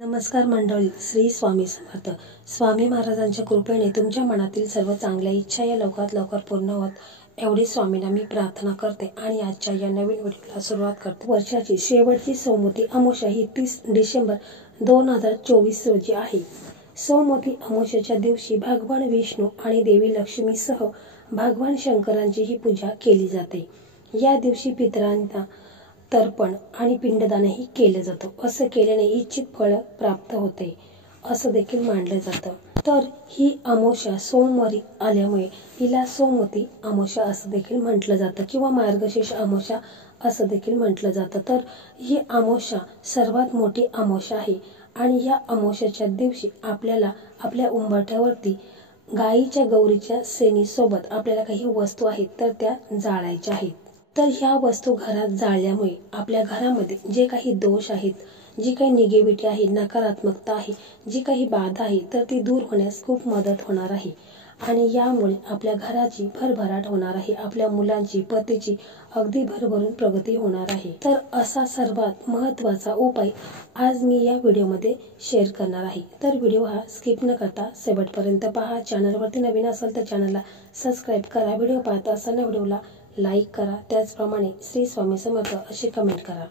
नमस्कार मंडळी, श्री स्वामी समर्थ. स्वामी महाराजांच्या कृपेने तुमच्या मनातील सर्व चांगल्या इच्छा या लवकरात लवकर पूर्ण होत एवढी स्वामींना मी प्रार्थना करते आणि आजच्या या नवीन व्हिडिओला सुरुवात करते. वर्षाची शेवटची सौमती अमावस्या ही 30 डिसेंबर 2024 रोजी आहे. सौमती अमावस्येच्या दिवशी भगवान विष्णू आणि देवी लक्ष्मीसह भगवान शंकरांची ही पूजा केली जाते. या दिवशी पितरांना तर्पण आणि पिंडदानही केलं जातं. असं केल्याने इच्छित फळ प्राप्त होते असं देखील मानलं जातं. तर ही अमावस्या सोमवारी आल्यामुळे हिला सौमती अमावस्या असं देखील म्हटलं जातं किंवा मार्गशीर्ष अमावस्या असं देखील म्हटलं जातं. तर ही अमावस्या सर्वात मोठी अमावस्या आहे आणि या अमावस्याच्या दिवशी आपल्याला आपल्या उंबरठ्यावरती गाईच्या गौरीच्या सेनीसोबत आपल्याला काही वस्तू आहेत तर त्या जाळायच्या आहेत. तर ह्या वस्तू घरात जाळल्यामुळे आपल्या घरामध्ये जे काही दोष आहेत, जी काही निगेटिव्हिटी आहे, नकारात्मकता आहे, जी काही बाधा आहे तर ती दूर होण्यास खूप मदत होणार आहे आणि यामुळे आपल्या घराची भरभराट होणार आहे. आपल्या मुलांची, पतीची अगदी भरभरून प्रगती होणार आहे. तर असा सर्वात महत्त्वाचा उपाय आज मी या व्हिडिओमध्ये शेअर करणार आहे. तर व्हिडिओ हा स्किप न करता शेवटपर्यंत पहा. चॅनलवरती नवीन असेल तर चॅनलला सबस्क्राईब करा. व्हिडिओ पाहत असताना व्हिडिओला लाईक करा. त्याचप्रमाणे श्री स्वामी समर्थ असे कमेंट करा.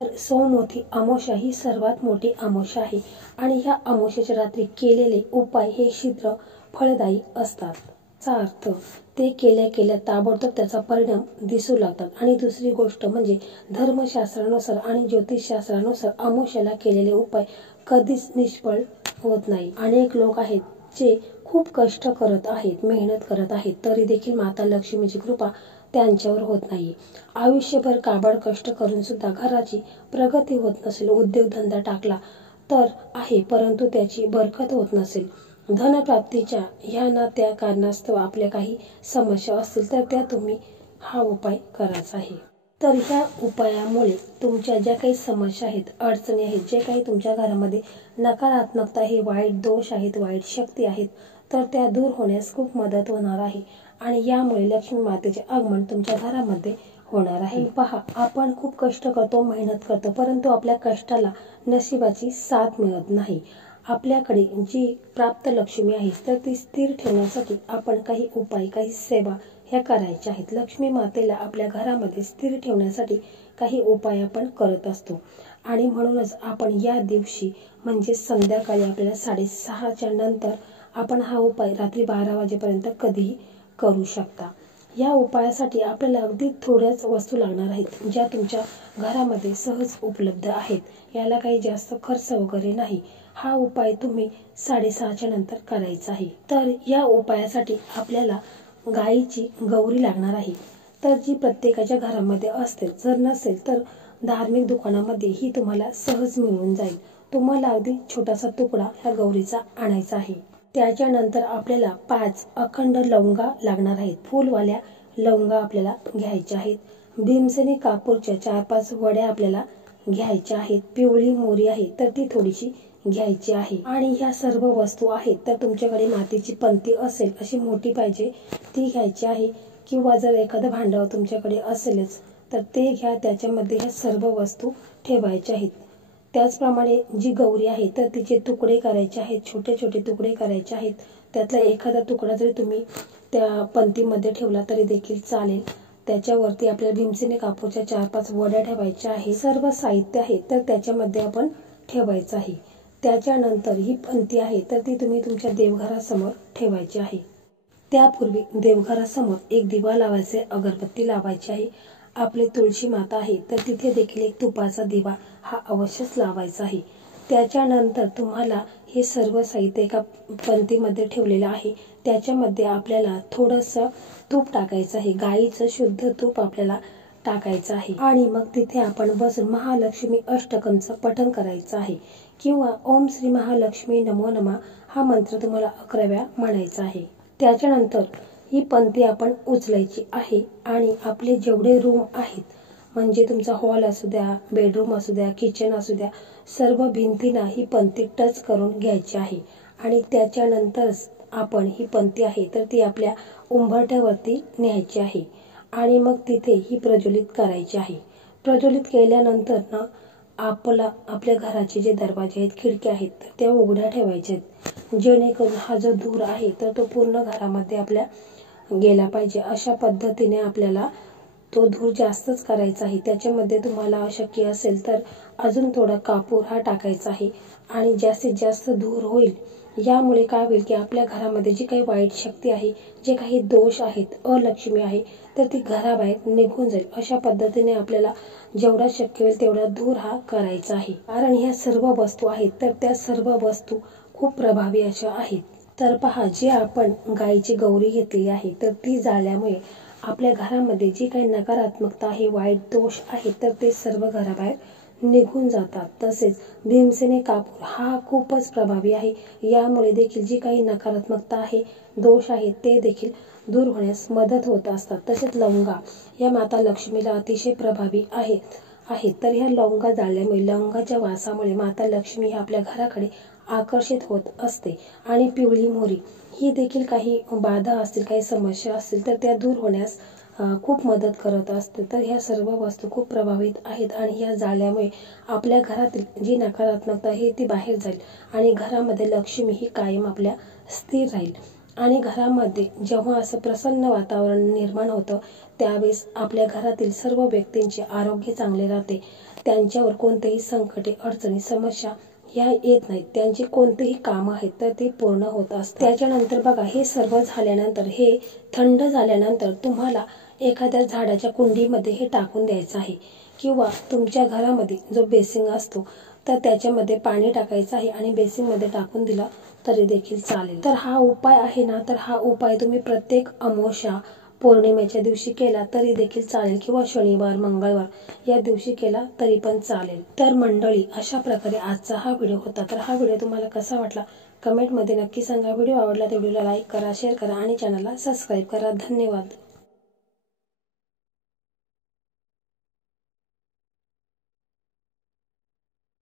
तर सौमती अमावस्या ही सर्वात मोठी अमावस्या आहे आणि ह्या अमावस्येच्या रात्री केलेले उपाय हे शीघ्र फळदायी असतात. याचा अर्थ ते केल्या ताबडतोब त्याचा परिणाम दिसू लागतात. आणि दुसरी गोष्ट म्हणजे धर्मशास्त्रानुसार आणि ज्योतिषशास्त्रानुसार अमावस्याला केलेले उपाय कधीच निष्फळ होत नाही. अनेक लोक आहेत जे खूप कष्ट करत आहेत, मेहनत करत आहेत, तरी देखील माता लक्ष्मीची कृपा त्यांच्यावर होत नाही. आयुष्यभर काबाड कष्ट करून सुद्धा घराची प्रगती होत नसेल, उद्योगधंदा टाकला तर आहे परंतु त्याची बरकत होत नसेल, धनप्राप्तीच्या ह्या ना त्या कारणास्तव आपल्या काही समस्या असतील तर त्या तुम्ही हा उपाय करायचा आहे. तर ह्या उपायामुळे तुमच्या ज्या काही समस्या आहेत, अडचणी आहेत, जे काही तुमच्या घरामध्ये नकारात्मकता आहे, वाईट दोष आहेत, वाईट शक्ती आहेत तर त्या दूर होण्यास खूप मदत होणार आहे आणि यामुळे लक्ष्मी मातेचे आगमन तुमच्या घरामध्ये होणार आहे. पहा, आपण खूप कष्ट करतो, मेहनत करतो परंतु आपल्या कष्टाला नशिबाची साथ मिळत नाही. आपल्याकडे जी प्राप्त लक्ष्मी आहे तर ती स्थिर ठेवण्यासाठी आपण काही उपाय, काही सेवा ह्या करायच्या आहेत. लक्ष्मी मातेला आपल्या घरामध्ये स्थिर ठेवण्यासाठी काही उपाय आपण करत असतो आणि म्हणूनच आपण या दिवशी म्हणजे संध्याकाळी आपल्याला 6:30च्या नंतर आपण हा उपाय रात्री 12 वाजेपर्यंत कधीही करू शकता. या उपायासाठी आपल्याला अगदी थोड्याच वस्तू लागणार आहेत ज्या तुमच्या घरामध्ये सहज उपलब्ध आहेत. याला काही जास्त खर्च वगैरे नाही. हा उपाय तुम्ही 6:30च्या नंतर करायचा आहे. तर या उपायासाठी आपल्याला गाईची गौरी लागणार आहे तर जी प्रत्येकाच्या घरामध्ये असते. जर नसेल तर धार्मिक दुकानामध्ये ही तुम्हाला सहज मिळून जाईल. तुम्हाला अगदी छोटासा तुकडा ह्या गौरीचा आणायचा आहे. त्याच्यानंतर आपल्याला 5 अखंड लवंगा लागणार आहेत. फुलवाल्या लवंगा आपल्याला घ्यायच्या आहेत. भीमसेनी कापूरच्या 4-5 वड्या आपल्याला घ्यायच्या आहेत. पिवळी मोहरी आहे तर ती थोडीशी घ्यायची आहे आणि ह्या सर्व वस्तू आहेत तर तुमच्याकडे मातीची पंती असेल अशी मोठी पाहिजे ती घ्यायची आहे किंवा जर एखादं भांडं तुमच्याकडे असेलच तर ते घ्या. त्याच्यामध्ये ह्या सर्व वस्तू ठेवायच्या आहेत. त्याचप्रमाणे जी गौरी आहे तर तिचे तुकडे करायचे आहेत, छोटे छोटे तुकडे करायचे आहेत. त्यातला एखादा तुकडा जरी तुम्ही त्या पंतीमध्ये ठेवला तरी देखील चालेल. त्याच्यावरती आपल्याला भीमसेनी कापूरच्या 4-5 वड्या ठेवायच्या आहे. सर्व साहित्य आहे तर त्याच्यामध्ये आपण ठेवायचं आहे. त्याच्यानंतर ही पंती आहे तर ती तुम्ही तुमच्या देवघरासमोर ठेवायची आहे. त्यापूर्वी देवघरासमोर एक दिवा लावायचे, अगरबत्ती लावायची आहे. आपली तुळशी माता आहे तर तिथे देखील एक तुपाचा दिवा हा अवश्यच लावायचा आहे. त्याच्यानंतर तुम्हाला हे सर्व साहित्य एका पंतीमध्ये ठेवलेलं आहे. त्याच्यामध्ये आपल्याला थोडंसं तूप टाकायचं आहे. गाईचं शुद्ध तूप आपल्याला टाकायचं आहे आणि मग तिथे आपण बसून महालक्ष्मी अष्टकंचं पठण करायचं आहे किंवा ओम श्री महालक्ष्मी नमो नमः हा मंत्र तुम्हाला 11 वेळा म्हणायचा आहे. त्याच्यानंतर ही पंती आपण उचलायची आहे आणि आपले जेवढे रूम आहेत म्हणजे तुमचा हॉल असू द्या, बेडरूम असू द्या, किचन असू द्या, सर्व भिंतींना ही पंती टच करून घ्यायची आहे आणि त्याच्यानंतरच आपण ही पंती आहे तर ती आपल्या उंबरठ्यावरती न्यायची आहे आणि मग तिथे ही प्रज्वलित करायची आहे. प्रज्वलित केल्यानंतर ना आपल्या घराचे जे दरवाजे आहेत, खिडक्या आहेत, तर त्या उघड्या ठेवायच्या आहेत, जेणेकरून हा जो धूर आहे तर तो पूर्ण घरामध्ये आपल्या गेला पाहिजे. अशा पद्धतीने आपल्याला तो धूर जास्तच करायचा आहे. त्याच्यामध्ये तुम्हाला शक्य असेल तर अजून थोडा कापूर हा टाकायचा आहे आणि जास्तीत जास्त धूर होईल. यामुळे काय होईल की आपल्या घरामध्ये जी काही वाईट शक्ती आहे, जे काही दोष आहेत, अलक्ष्मी आहे, तर ती घराबाहेर निघून जाईल. अशा पद्धतीने आपल्याला जेवढा शक्य होईल तेवढा धूर हा करायचा आहे. कारण ह्या सर्व वस्तू आहेत तर त्या सर्व वस्तू खूप प्रभावी अशा आहेत. तर पहा, जे आपण गायीची गौरी घेतलेली आहे तर ती जाळल्यामुळे आपल्या घरामध्ये जी काही नकारात्मकता आहे, वाईट दोष आहेत, तर ते सर्व घराबाहेर निघून जातात. तसेच भीमसेनी कापूर हा खूपच प्रभावी आहे. यामुळे देखील जी काही नकारात्मकता आहे, दोष आहेत, ते देखील दूर होण्यास मदत होत असतात. तसेच लवंगा या माता लक्ष्मीला अतिशय प्रभावी आहेत. तर ह्या लवंगा जाळल्यामुळे, लवंगाच्या वासामुळे माता लक्ष्मी ही आपल्या घराकडे आकर्षित होत असते. आणि पिवळी मोहरी ही देखील काही बाधा असतील, काही समस्या असतील, तर त्या दूर होण्यास खूप मदत करत असते. तर ह्या सर्व वस्तू खूप प्रभावित आहेत आणि ह्या जाळल्यामुळे आपल्या घरातील जी नकारात्मकता आहे ती बाहेर जाईल आणि घरामध्ये लक्ष्मी ही कायम आपल्या स्थिर राहील. आणि घरामध्ये जेव्हा असं प्रसन्न वातावरण निर्माण होतं त्यावेळेस आपल्या घरातील सर्व व्यक्तींचे आरोग्य चांगले राहते. त्यांच्यावर कोणतेही संकटे, अडचणी, समस्या ह्या येत नाहीत. त्यांची कोणतेही कामं आहेत तर ते पूर्ण होत असतात. त्याच्यानंतर बघा, हे सर्व झाल्यानंतर, हे थंड झाल्यानंतर तुम्हाला एखाद्या झाडाच्या कुंडीमध्ये हे टाकून द्यायचं आहे किंवा तुमच्या घरामध्ये जो बेसिंग असतो तर त्याच्यामध्ये पाणी टाकायचं आहे आणि बेसिंगमध्ये टाकून दिला तरी देखील चालेल. तर हा उपाय आहे ना, तर हा उपाय तुम्ही प्रत्येक अमावस्या, पौर्णिमेच्या दिवशी केला तरी देखील चालेल किंवा शनिवार, मंगळवार या दिवशी केला तरी पण चालेल. तर मंडळी, अशा प्रकारे आजचा हा व्हिडिओ होता. तर हा व्हिडिओ तुम्हाला कसा वाटला कमेंटमध्ये नक्की सांगा. व्हिडिओ आवडला तर व्हिडिओला लाईक करा, शेअर करा आणि चॅनलला सबस्क्राईब करा. धन्यवाद.